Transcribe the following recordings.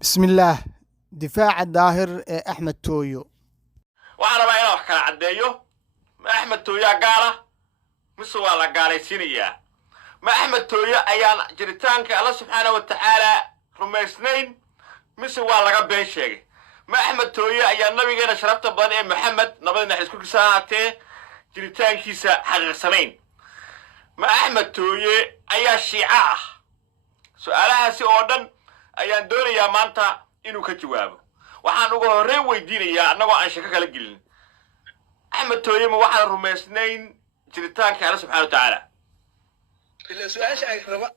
بسم الله دفاع الظاهر أحمد تويو waxaan rabaa inaan wax kala caddeeyo ma axmed tooyaa gaala mise waa la gaalaysiinayaa ma axmed tooye ayaan jiritaanka alla subxaana wa tacaala rumaysnayn mise waa laga been sheegay ma axmed tooye ayaa nabigeena sharafta badan ee maxamed nabadina xisku kisa ahaatee jiritaankiisa xaqiiqsanayn ma axmed tooye ayaa shiico ah su'aalahaasi oo dhan ayaan doonayaa maanta inuu ka jawaabo waxaan ugu horreyn weydiinayaa annagoo aan shako kala gelin axmed tooye ma waxaan rumaysnayn jiritaanka alla subxaana wa tacaala ila su'aasha ay raba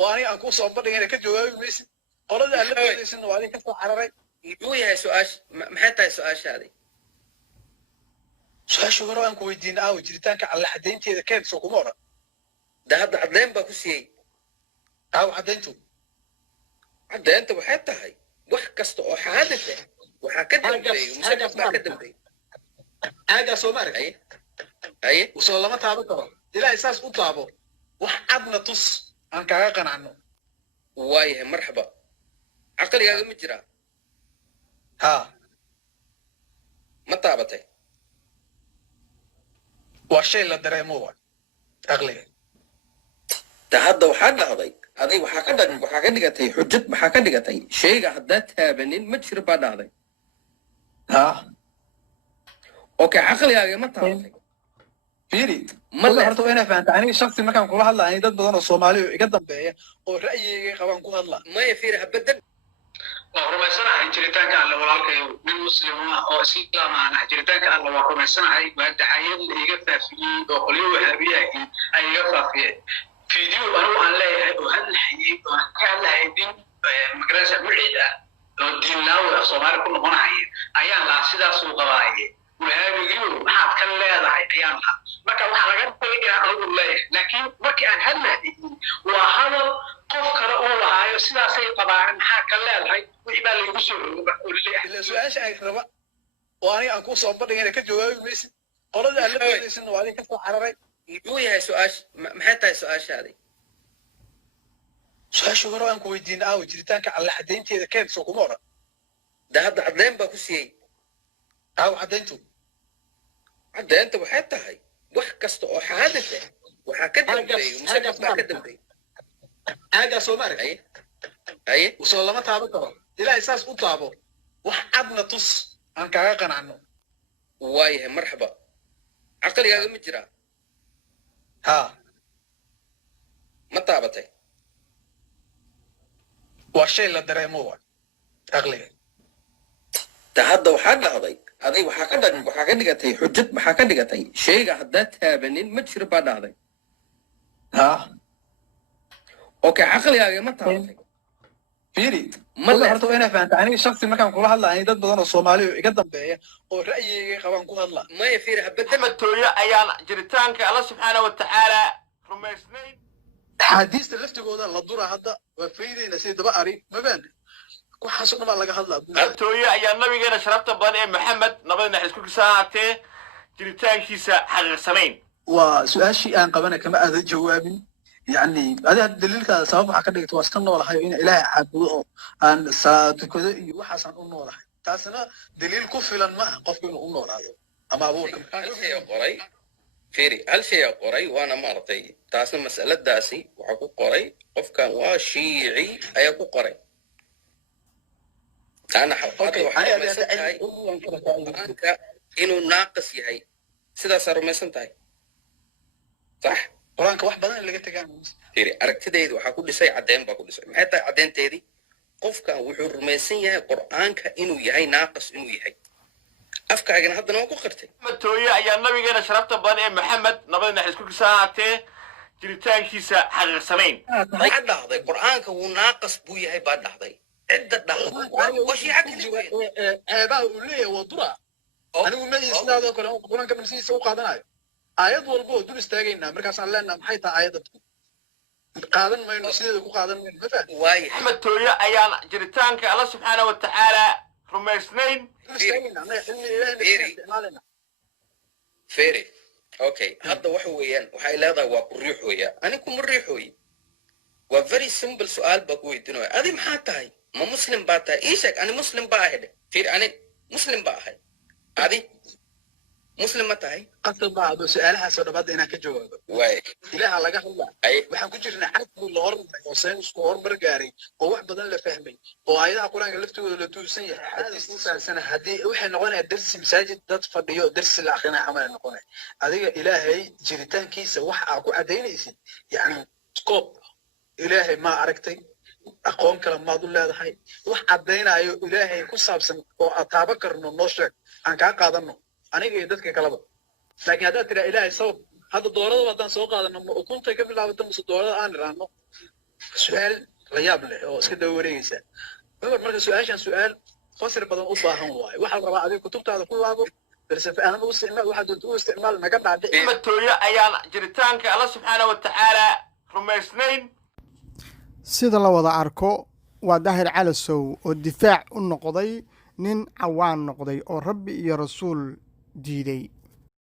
oo aniga aan ku soo bandhigayna ka jawaabi maysid qolada aan la weydiisan waa idin ka soo cararay muxuu yahay su'aash maxay tahay su'aashaadi su'aasha hore aan ku weydiinay aawo jiritaanka alla xadaynteeda keen soo kuma oran da hadda caddayn baa ku siiyey aawo xadayntu caddaynta waxay tahay wax kasta oo xaadis ah waxaa ka dambeeyo musabab baa ka dambeeyo aagaa soo ma aragtay aye usoo lama taaban karo ilaahay saas u taabo wax cadna tus aan kaaga qanacno waayahay marxaba caqligaaga ma jiraa haa ma taabatay waa shay la dareemo waa aqliga da hadda waxaa dhacday adig waxaa ka dhigatay xujad maxaa ka dhigatay shayga haddaad taabanin ma jiro baa dhacday haa okay caqligaaga ma taabatay fiiri Ma ma le- horta waa inaa fahanta aniga shaksi markaan kula hadla ani dad badan oo soomaali oo iga dambeeya oo ra'yigay qabaan ku hadla maya fiiri ha bedel waa rumaysanahay jiritaanka alle walaalkayo nin muslim ah oo islaam aan ah jiritaanka alle waa rumaysanahay waa dacayad la iga faafiyey oo qolyo wahaabiyahi ay iga faafiyeen fiideo anigu aan leeyahay oo hadlahayey oo aan ka hadlahayay din magarasa muciid ah oo diin laawe ah soomaali ku noqonahaya ayaan lahaa sidaasuu qabaaye wahaabigiiu maxaad ka leedahay ayaan lahaa marka waxaa laga tagay inaan anigu leeyahay laakiin markii aan hadlahayey waa hadal qof kale uu lahaayo sidaasay qabaan maxaa ka leedahay wixii baa laygu soo rogay marka uu leeyahay ila su'aasha ay raba oo aniga aan ku soo bandhigayna ka jawaabi maysid qolada aan la weydiisan waa idin ka soo cararay muxuu yahay su'aash maxay tahay su'aashaadi su'aasha hore aan ku weydiinay aawo jiritaanka alla xadaynteeda keen soo kuma oran da hadda caddayn baa ku siiyey aawo xadayntu caddaynta waxay tahay wax kasta oo xaadis ah waxaa ka dambeeyo musabab baa ka dambeeyo aagaa soo ma aragtay aye usoo lama taaban karo ilaahay saas u taabo wax cadna tus aan kaaga qanacno waayahay marxaba caqligaaga ma jiraa haa ma taabatay waa shay la dareemo waa aqliga da hadda waxaa dhacday adig waxaa ka dhigatay xujad maxaa ka dhigatay shayga haddaad taabanin ma jiro baa dhacday haa okay caqligaaga ma taabatay fiiri Ma le- horta waa inaa fahanta aniga shaksi markaan kula hadla ani dad badan oo soomaali oo iga dambeeya oo ra'yigay qabaan ku hadla maya fiiri ha bedel axmed tooye ayaan jiritaanka alla subxaana wa tacaala rumaysnayn axaadiista laftigooda la dura hadda waa faydayna sida daba ari ma fahanti waxaasoo dhan baa laga hadlaa axmed tooye ayaa nabigeena sharafta badan ee maxamed nabadina xisku kisa ahaatee jiritaankiisa xaqiiqsanayn waa su-aashii aan qabana kama aadan jawaabin yani adi hadda daliilkaada sabab waxaa ka dhigta waa iska noolahay in ilaahay caabudo oo aan salaad tukado iyo waxaasaan u noolahay taasina daliil ku filan ma aha qofku inuu u noolaado ama abuurka hal shay oo qoray fiiri hal shay oo qoray waana maaragtay taasna mas'aladaasi waxaa ku qoray qofkan waa shiici ayaa ku qoray taana Okay, waxaa aniga rumaysan tahay qur-aanka inuu naaqis yahay sidaasaa rumaysan tahay sax qur-aanka wax badan in laga tegaan fiiri aragtidayda waxaa ku dhisay caddeyn baa ku dhisay maxay tahay caddeynteedii qofkan wuxuu rumaysan yahay qur'aanka inuu yahay naaqis inuu yahay afkaagana haddana waa ku qirtay axmed tooye ayaa nabigeena sharafta badan ee maxamed nabadina xisku kisa ahaatee jiritaankiisa xaqiiqsanayn waxaa dhahday qur'aanka wuu naaqis buu yahay baa dhahday cidda dhahday waa shiica keligeed ceebaha uu leeyahay waa dura anigu ma sidaadoo kale qur-aanka dhamsihiisa u qaadanayo aayad walba oo dul istaagaynaa markaasaan leenaha maxay tahay aayadda qaadan mayno sideeda ku qaadan mayno ma fahan waayahay axmed tooye ayaan jiritaanka alla subxaana wa tacaala rumaysnayn dul istaagaynaa anaga xilmi ilaahayna iska isticmaalayna fere okay hadda waxa weeyaan waxay leedahay waa ku riixooya ani kuma riixooyi waa very simple su'aal baa ku weydiinaya adi maxaa tahay ma muslim baa tahay ii sheeg ani muslim baa ahay dheh fiir ani muslim baa ahay adi muslim ma tahay qasab baa ado su'aalahaasoo dhabadda inaan ka jawaabo waay ilaaha laga hadlaa ay waxaan ku jirnaa cadli la hormaray oo saynisku horumar gaaray oo wax badan la fahmay oo aayadaha qur-aanka laftigooda la tuusan yahay xadiis ku fahamsana haddii waxay noqonaya darsi masaajid dad fadhiyo darsi la akrinaya camal ay noqonaya adiga ilaahay jiritaankiisa wax aa ku cadaynaysid yacni koob ilaahay ma aragtay aqoon kale maad u leedahay wax caddaynayo ilaahay ku saabsan oo aad taaban karno noo sheeg aan kaa qaadano aniga iyo dadka kaleba laakiin haddaad tiraa ilaahay sabab hadda doorada haddaan soo qaadano ma ukuntay ka bilaabato mise doorada aan iraano su-aal la yaab leh oo iska daba wareegaysa marka su-aashan su-aal fasir badan u baahan waayo waxaa la rabaa adiga kutubtaada ku laabo falsafe ahaan u isticmaal waxaa doonta u isticmaal naga dhaadhici axmed tooyo ayaan jiritaanka alla subxaana wa tacaala rumaysnayn sida la wada arko waa daahir calasow oo difaac u noqday nin cawaan noqday oo rabbi iyo rasuul diiday